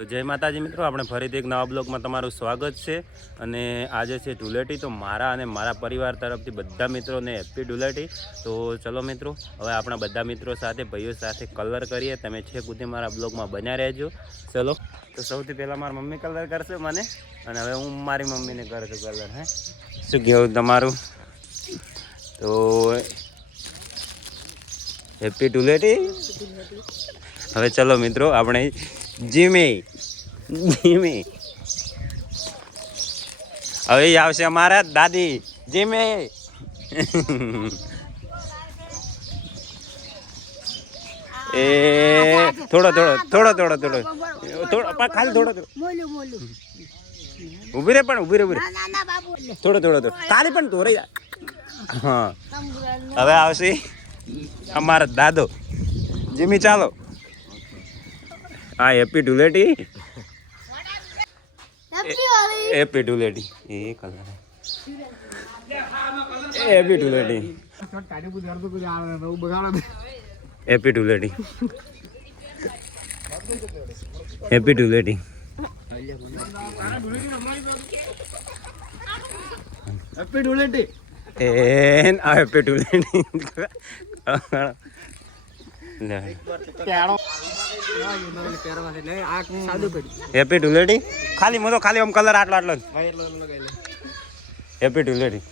તો જય માતાજી મિત્રો, આપણે ફરીથી એક નવા બ્લોગમાં તમારું સ્વાગત છે. અને આજે છે ધૂળેટી, તો મારા અને મારા પરિવાર તરફથી બધા મિત્રોને હેપી ધૂળેટી. તો ચલો મિત્રો, હવે આપણા બધા મિત્રો સાથે, ભાઈઓ સાથે કલર કરીએ. તમે છેક સુધી મારા બ્લોગમાં બન્યા રહેજો. ચલો, તો સૌથી પહેલાં મારી મમ્મી કલર કરશે મને, અને હવે હું મારી મમ્મીને કરું છું કલર. હે, શું કહેવું તમારું? તો હેપી ધૂળેટી. હવે ચલો મિત્રો, આપણે જીમે હવે આવશે અમારા દાદી જીમે. એ થોડો ખાલી થોડો ઉભી રે, પણ ઉભી રે થોડો ખાલી પણ તોરે. હા, હવે આવશે અમારા દાદો જીમી. ચાલો, હા, હેપી ધૂળેટી. હેપી ધૂળેટી. એ colour happy Dhuleti. Happy Dhuleti. Happy Dhuleti. Happy Dhuleti. Happy Dhuleti. Happy Dhuleti. ખાલી મો તો ખાલી આમ કલર આટલો હેપી ધૂળેટી.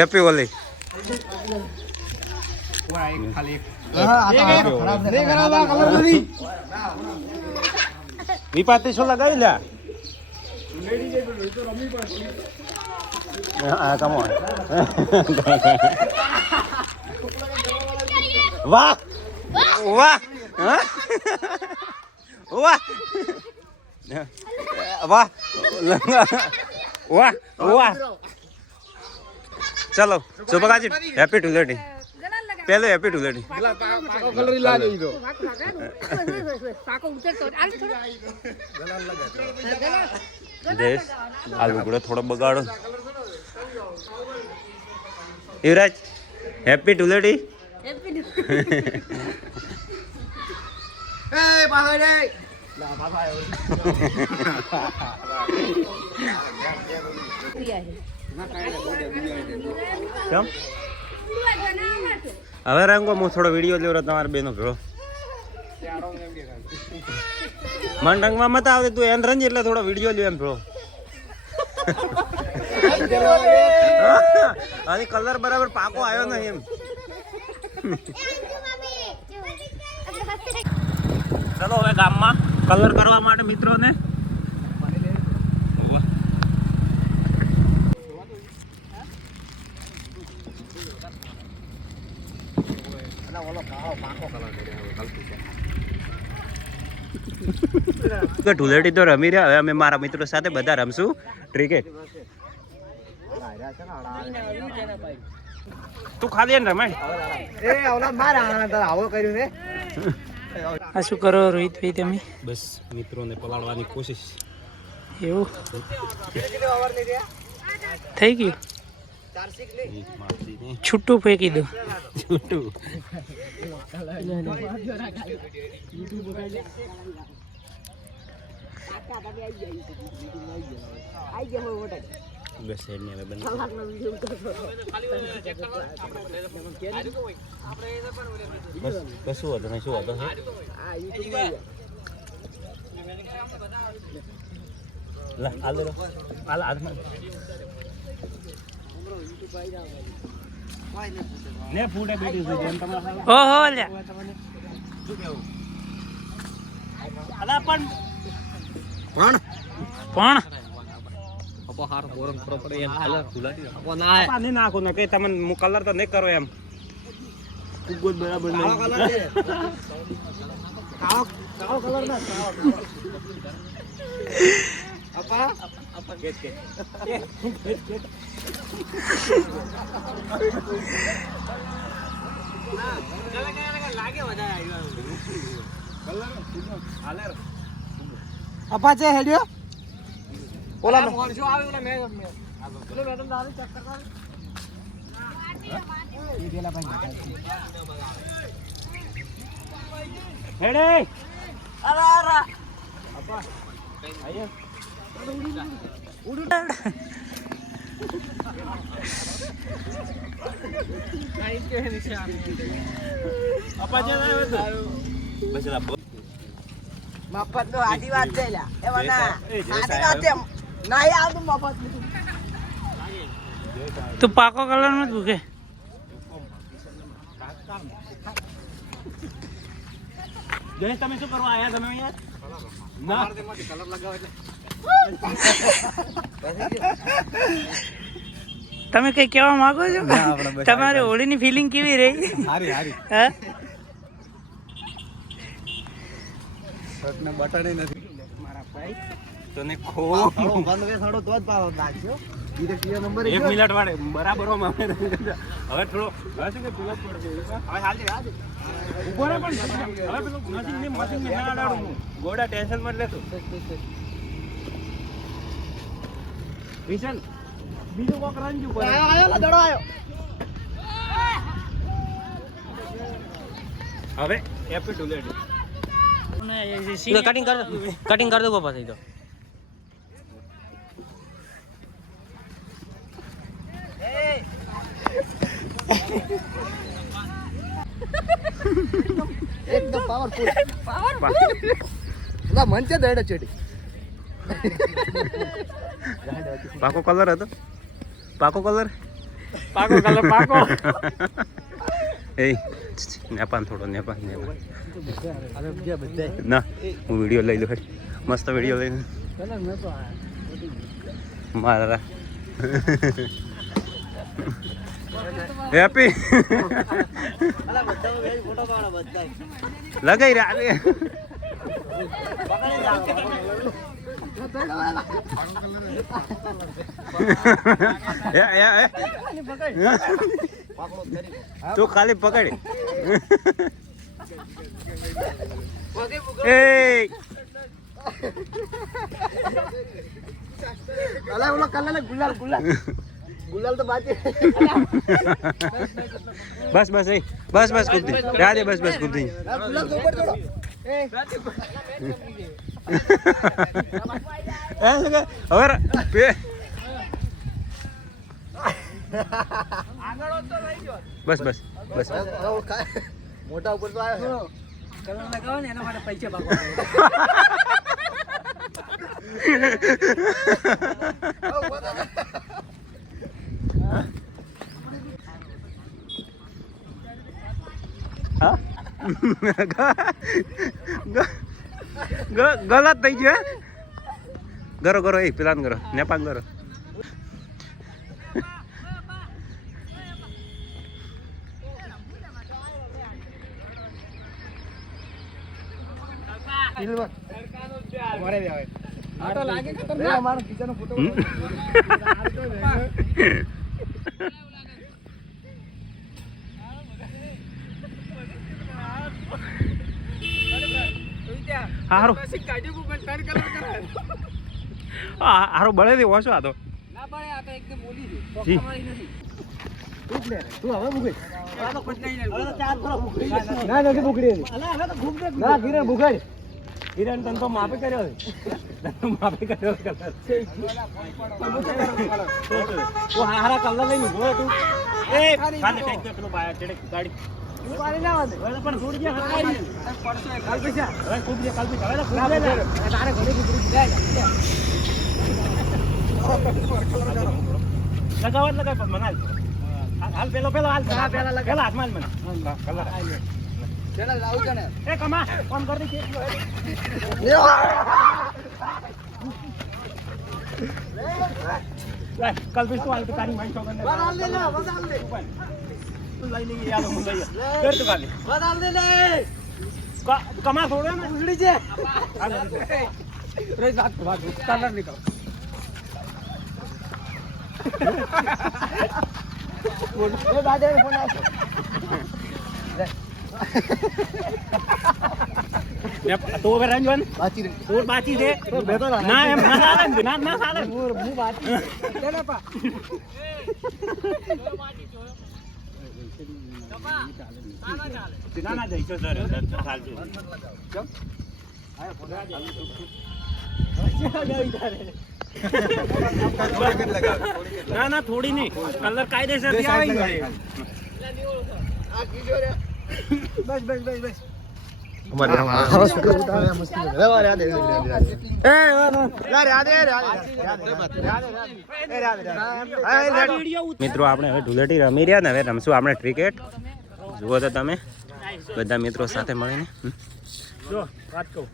હેપી હોલી. વિપાતી શું લગાવી લ્યા? હા, કમ ઓન. વાહ વાહ વાહ વાહ વાહ વાહ. ચલો શુભકાજી, હેપી ધૂળેટી. પહેલે હેપી ધૂળેટી. દેશ આ લુગડો થોડો બગાડો. યુવરાજ, હેપી ધૂળેટી. હવે રંગો હું થોડો વિડીયો લેવો તમારા બેનો ભેળો. મન રંગમાં મત આવે તું એન રંજ એટલે થોડો વિડીયો લ્યો એમ ભેળો. હજી કલર બરાબર પાકો આવ્યો નહીં એમ. ચલો હવે ગામમાં કલર કરવા માટે મિત્રોને ધૂળેટી તો રમી રહ્યા. હવે અમે મારા મિત્રો સાથે બધા રમશું ક્રિકેટ. તું ખાલી ને રમાય. આ શું કરો રોહિતભાઈ તમે? બસ મિત્રોને પલાળવાની કોશિશ. એવું થઈ ગયું? છૂટું ફેંકી દો. છૂટું. બસ એને હવે બસ કશું હતું શું હતું? ને ફૂટે બેઠી છે જેમ તમારે. ઓહો લ્યા. શું કેવું? અલા પણ નાખો ને કઈ તમે કલર તો નહીં કરો એમ. બરાબર અપા છે હેડ્યો. ઓલા શું આવે ઓલા મેડમ ચક્કર હેડે મફત નો આધી વાત છે લ્યા. એમાં ના આધી વાત છે. નહીં આવતું મફત નું. તું પાકો કલર નું જ ભૂકે. જયેશ તમે શું કરવા આયા તમે અહીંયા ના તમે કઈ કહેવા માંગો છો? તમારી હોળીની ફિલિંગ કેવી રહી? હારી હારી હા? શર્ટને બટન નથી તને ખો બંધ વે થોડો તો જ પાવ નાખ્યો ઈ તો નંબર 1 મિનિટ વાળે બરાબર હવે થોડો હવે શું કે પેલા પડ ગયો હવે હાલજે ઉભો રહે પણ હવે પેલો મશીન ને ના અડાડું હું ગોડા ટેન્શન માં લેતો વિશન બીજો કોક રંજુ પર આયો લા દડો આયો. હવે હેપી ટુલેટી કટિંગ કર દો બાપા થઈ તો. એકદમ પાવરફુલ. ના મન છે દડે ચડી. પાકો કલર હતો પાકો કલર એ નેપાન થોડો નેપાન ના હું વિડીયો લઈ લઉં મસ્ત વિડીયો લઈ મારા હેપી લગાઈ રહ્યા તું ખાલી પકડી એ અલા ઓલો કલર ગુલાલ ગુલાલ ગુલાલ તો બાકી. બસ બસ એ બસ બસ કૂદી રાધે બસ બસ કૂદી ગુલાલ તો ઉપર છોડો. હવે પે બસ બસ બસ મોટા ઉપર તો આવ્યો. કલર લગાવો ને એના માટે પૈસા પાકો. હા ગલત થઈ ગયો ગરો ગરો એ પેલા કરો નેપાન કરો અમારે બી આવે. આ તો લાગે કે તમને અમારો બીજાનો ફોટો હારું હારું બળે દે ઓછો આ તો ના પડે આ તો એકદમ બોલી છે. જી. નથી. તું હવે મુકે. આ તો ખોટનાઈ ના હવે તો ચાર ફરો મુકડી. ના નથી મુકડી. અલા હવે તો ભૂખ દે. ના ગીરે મુકાઈ. હિરણ તને તો માપે કર્યો માપે કર્યો તું હારા કલર લઈને ઉભો તું એ ખાને કઈ પેલો બાય ચડે ગાડી તું પાણી ના વાંધે. હવે પણ છોડી ગયા પડશે કાલ પૈસા. હવે કૂદ ગયા કાલ હવે તો ના કૂદ મુકે. તારે ઘણી મુકડી દે. લગાવત લગાવ પણ મનાલ હાલ પેલો હાલ હા, પેલા લગાવ. પેલા હાથમાં જ મને કલર ચેનલ લાવું છે ને. એ કમા ફોન કરી દે કલ બીસ તો હાલ તો તારી માઈ છોકરને બદાલ દે લે બદાલ દે. તું લઈ લઈ યાર હું લઈ કર તું કાલે બદાલ દે લે. કમા છોડ્યો ને ઉજળી છે. રોજ વાત કલર નીકળ. એ બાજે ફોન આવશે. તો હવે રંજન બાકી રે. তোর বাঁচি দে બેઠો ના. না এম না সালেন না না সালেন હું બાકી. દે ને પા. ના ના જઈছো સર ચાલજો ના ના થોડી નહીં કલર કાયદેસર થી આવી ગયો મિત્રો આપણે હવે ધૂળેટી રમી રહ્યા ને હવે રમશું આપણે ક્રિકેટ જુઓ તો તમે બધા મિત્રો સાથે મળીને વાત કહું